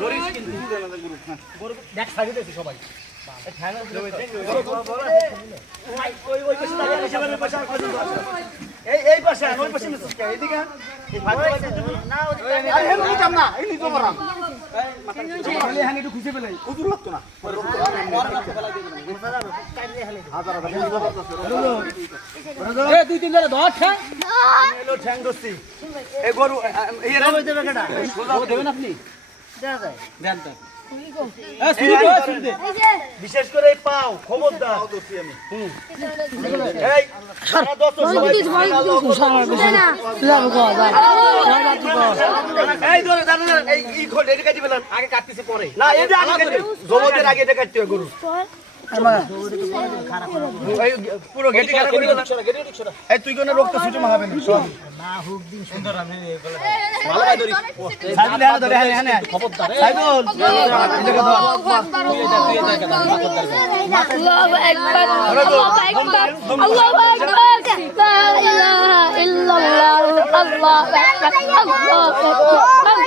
ধরিস কিন্তু গরু দেখ সাইডে দেখি সবাই এই পাশে ওই পাশে এইদিকে খুঁজে পেলে উজুর লাগতো না দুই তিন ধরে ধর ঠ্যাং ধরছি এই গরু দেবেন আপনি দেন তো বিশেষ করে এই পাও খবরদার আগে কাটতেছে পরে না জমদের আগে এটা কাটতে হয় গরু পুরো গেটি খারাপ করে এই তুই কোন রক্ত ছুটে মাখাবে না না হুক দিন সুন্দর আমি ভালো ভাই ধরি সাইদুল হ্যাঁ ধরে হ্যাঁ হ্যাঁ খবরদার সাইদুল এদিকে ধর আল্লাহু আকবার আল্লাহু আকবার আল্লাহু আকবার লা ইলাহা ইল্লাল্লাহ আল্লাহু আকবার আল্লাহু আকবার